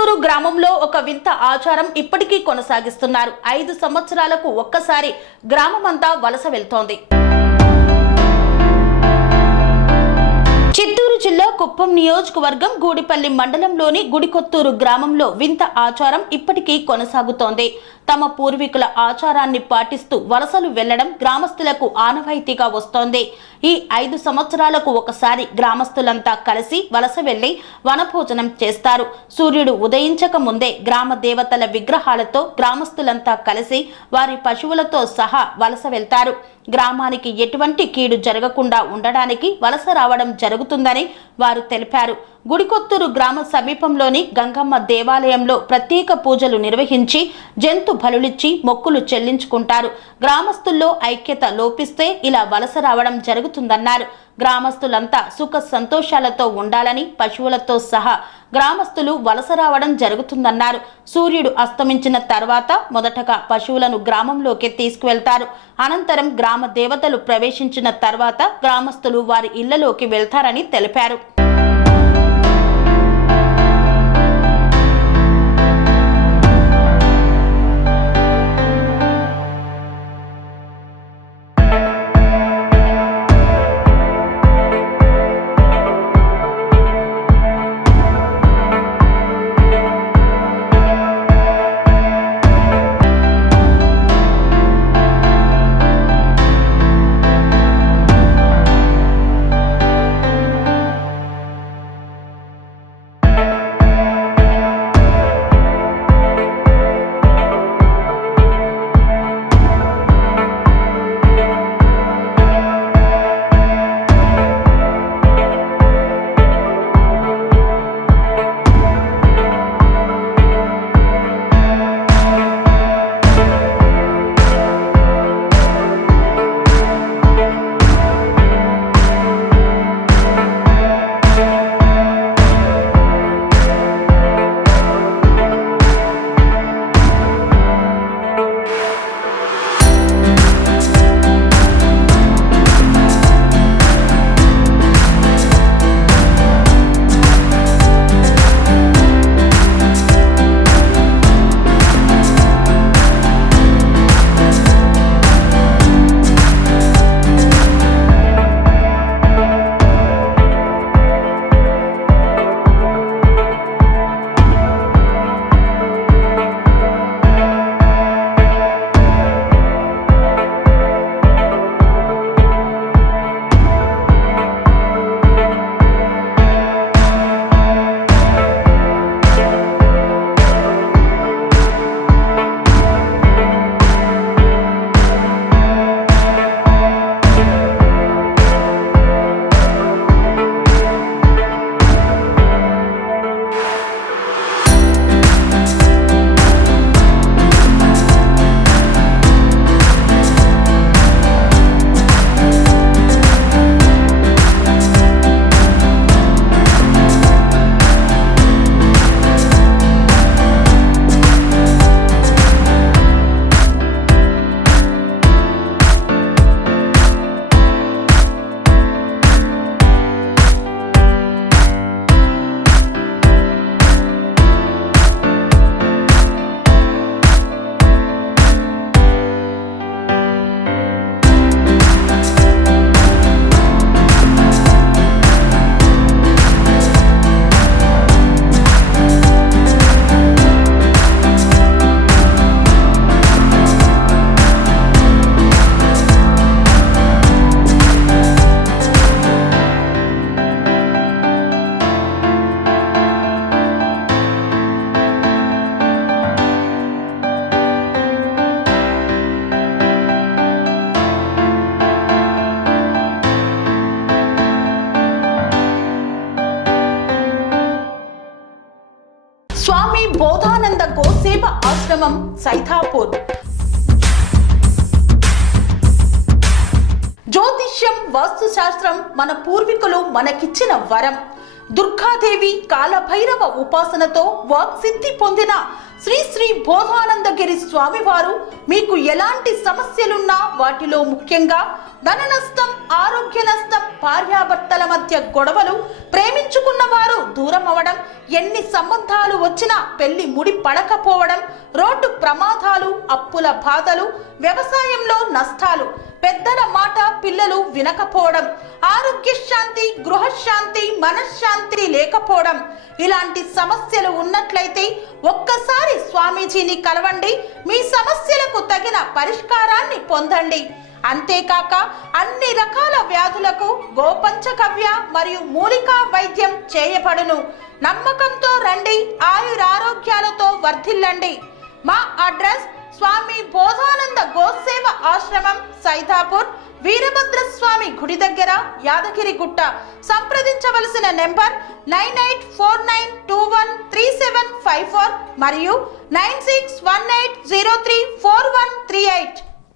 గుడికొత్తూరు గ్రామంలో ఒక వింత ఆచారం ఇప్పటికీ కొనసాగిస్తున్నారు. 5 సంవత్సరాలకు ఒక్కసారి గ్రామమంతా వలస వెళ్తోంది. చిత్తూరు జిల్లా కుప్పం నియోజకవర్గం గూడిపల్లి మండలంలోని గుడికొత్తూరు గ్రామంలో వింత ఆచారం ఇప్పటికీ కొనసాగుతోంది. తమ పూర్వీకుల ఆచారాన్ని పాటిస్తూ వలసలు వెళ్లడం గ్రామస్తులకు ఆనవాయితీగా వస్తోంది. ఈ 5 సంవత్సరాలకు ఒకసారి గ్రామస్తులంతా కలిసి వలస వెళ్లి వనభోజనం చేస్తారు. సూర్యుడు ఉదయించక ముందే గ్రామ దేవతల విగ్రహాలతో గ్రామస్తులంతా కలిసి వారి పశువులతో సహా వలస వెళ్తారు. గ్రామానికి ఎటువంటి కీడు జరగకుండా ఉండడానికి వలస రావడం జరుగుతుందని వారు తెలిపారు. గుడికొత్తూరు గ్రామ సమీపంలోని గంగమ్మ దేవాలయంలో ప్రత్యేక పూజలు నిర్వహించి జంతు బలులిచ్చి మొక్కులు చెల్లించుకుంటారు. గ్రామస్తుల్లో ఐక్యత లోపిస్తే ఇలా వలస రావడం జరుగుతుందన్నారు. గ్రామస్తులంతా సుఖ సంతోషాలతో ఉండాలని పశువులతో సహా గ్రామస్తులు వలస రావడం జరుగుతుందన్నారు. సూర్యుడు అస్తమించిన తర్వాత మొదటగా పశువులను గ్రామంలోకి తీసుకువెళ్తారు. అనంతరం గ్రామ దేవతలు ప్రవేశించిన తర్వాత గ్రామస్తులు వారి ఇళ్లలోకి వెళ్తారని తెలిపారు. స్వామి బోధానంద గోసేవ ఆశ్రమం సైథాపూర్. జ్యోతిష్యం, వాస్తుశాస్త్రం మన పూర్వీకులు మనకిచ్చిన వరం. దుర్గాదేవి, కాలభైరవ ఉపాసనతో వాక్సిద్ధి పొందిన శ్రీ శ్రీ బోధానందగిరి స్వామివారు మీకు ఎలాంటి సమస్యలున్నా, వాటిలో ముఖ్యంగా ధన నష్టం, ఆరోగ్య నష్టం, భార్యాభర్తల మధ్య గొడవలు, ప్రేమించుకున్న వారు దూరం అవడం, ఎన్ని సంబంధాలు వచ్చినా పెళ్లి ముడి పడకపోవడం, రోడ్డు ప్రమాదాలు, అప్పుల బాధలు, వ్యవసాయంలో నష్టాలు, పెద్దల మాట పిల్లలు వినకపోవడం, ఆరోగ్య శాంతి, గృహశాంతి, మనశ్శాంతి లేకపోవడం, ఇలాంటి సమస్యలు ఉన్నట్లయితే ఒక్కసారి స్వామీజీని కలవండి. మీ సమస్యలకు తగిన పరిష్కారాన్ని పొందండి. అంతేకాక అన్ని రకాల వ్యాధులకు గోపంచకవ్య మరియు మూలికా వైద్యం చేయబడును. నమ్మకంతో రండి, ఆయురారోగ్యాలతో వర్ధిల్లండి. మా అడ్రస్ స్వామి బోధానంద గోసేవ ఆశ్రమం, సైదాపూర్, వీరభద్రస్వామి గుడి దగ్గర, యాదగిరిగుట్ట. సంప్రదించవలసిన నెంబర్ 9849213754 మరియు 961803